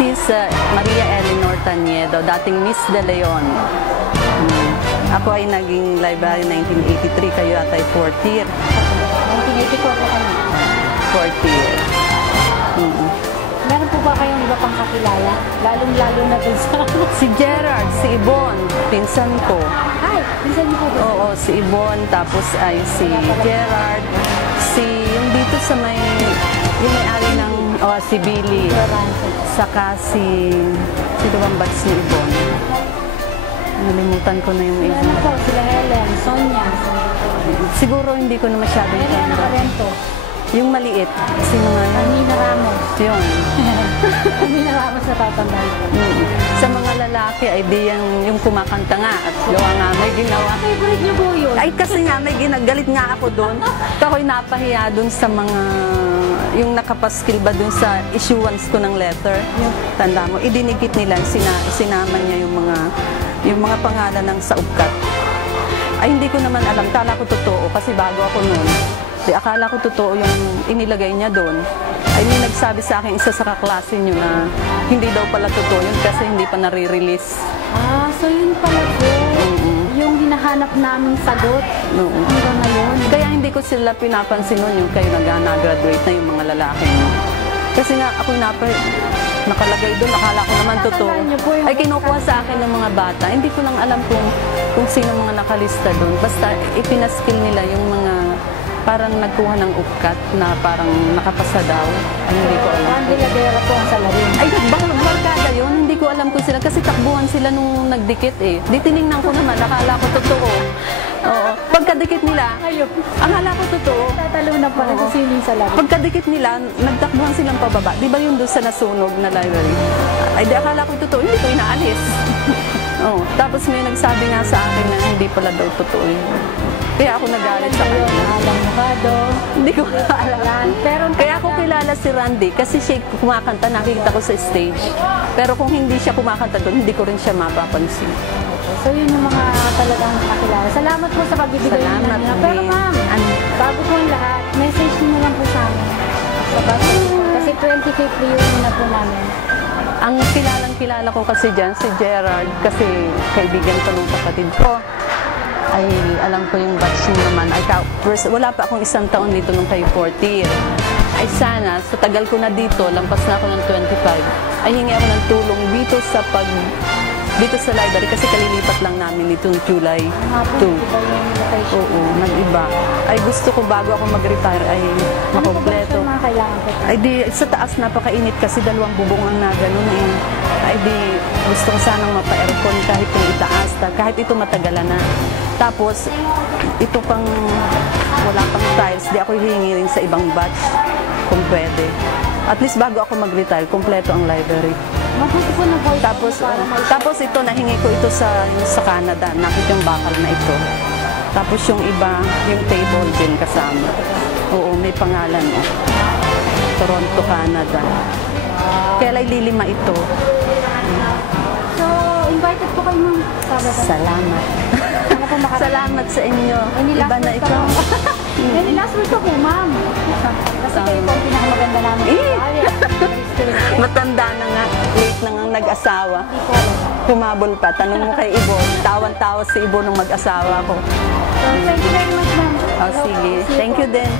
Mrs. Maria Eleanor Taniedo, dating Miss De Leon. Ako ay naging library 1983, kayo atay 4th year. 1984 po kayo. 4th year. Meron po ba kayong iba pang kakilala? Lalong-lalo na dun sa... Si Gerard, si Yvonne, pinsan ko. Ay, pinsan niyo po ba? Oo, si Yvonne, tapos ay si Gerard, yung dito sa yung may-ari ng, si Billy, saka sino bang batch ni Yvonne? Nalimutan ko na yung iba. Ano po, sila Helen, Sonia. Siguro hindi ko na masyadong Helen Navarento. Yung maliit, si mga... Amina Ramos. Yun. Amina Ramos na tatandaan ko. Sa mga lalaki, ay di yung kumakanta nga at gawa nga may ginawa. Favorite niyo po yun? Ay kasi nga may ginagalit nga ako doon. Ako'y napahiya doon sa mga... Yung nakapaskil ba doon sa issuance ko ng letter. Tanda mo, idinikit nila, sinama niya yung mga pangalan ng saugkat. Ay hindi ko naman alam, kala ko totoo kasi bago ako noon. Akala ko totoo yung inilagay niya doon. Ay may nagsabi sa akin isa sa kaklase niyo na hindi daw pala totoo yun kasi hindi pa nare-release. Ah, so yun pala po. Yung hinahanap naming sagot. Hanggang ngayon. Kaya hindi ko sila pinapansin noon yung kayo nag-graduate na yung mga lalaki niyo. Kasi nga ako nakalagay doon, akala ko naman totoo. Ay kinukuha sa akin ng mga bata. Hindi ko lang alam kung sino mga nakalista doon. Basta ipinaskill nila yung mga parang nagkuha ng upkat na parang nakapasa daw. Ay, hindi ko alam. Randy Ladera po ang salarin. Ay, barkada yun. Hindi ko alam kung sila. Kasi takbuhan sila nung nagdikit eh. Di tinignan ko naman. Akala ko totoo. Oo. Pagkadikit nila, akala ko totoo. Tatalo na pa nagsiling salarin. Pagkadikit nila, nagtakbuhan silang pababa. Di ba yun doon sa nasunog na library? Ay, di akala ko totoo. Hindi ko inaalis. Oo. Tapos may nagsabi nga sa akin na hindi pala daw totoo yun. Kaya ako nagalit sa kanya. Alam mo ba doon? Hindi ko alam. Kaya ako kilala si Randy kasi siya kumakanta, nakikita ko sa stage. Pero kung hindi siya kumakanta doon, hindi ko rin siya mapapansin. So yun yung mga talagang nakilala. Salamat po sa pagbibigay niyo. Pero ma'am, bago po ang lahat, message niyo na lang po sa amin. Kasi 25th reunion na po namin. Ang kilala ko kasi dyan, si Gerard, kasi kaibigan ko ng kapatid ko. Ay, alam ko yung batch niyo naman. Ay, wala pa akong isang taon dito nung kayo 40. Ay sana, sa tagal ko na dito, lampas na ako ng 25, ay hingi ako ng tulong dito sa library kasi kalilipat lang namin nitong July 2. Oo, nag-iba. Ay gusto ko bago ako mag-retire ay makompleto. Ano ba kailangan ko? Ay di, sa taas napakainit kasi dalawang bubong ang naganon eh. Ay di, gusto ko sanang mapa-aircon kahit yung itaas, kahit ito matagalan na. Tapos, ito pang wala pang tiles, di ako hihingi rin sa ibang batch kung pwede. At least bago ako mag-retire, kompleto ang library. Mabuti po na po. Tapos ito, nahingi ko ito sa Canada. Nakit yung bakal na ito. Tapos yung iba, yung table din kasama. Oo, may pangalan. Toronto, Canada. Kaya lilima ito. So, invited po kayo ma'am. Salamat. Salamat sa inyo. Iba na ito. Last word ko po ma'am. Kasi kayo po ang pinakamaganda namin. Matanda na nga. Late na nga nag-asawa. Humabol pa. Tanong mo kay Ibo. Tawan-tawa si Ibo nung mag-asawa ko. So, thank you very much ma'am. Oh, sige. Thank you din.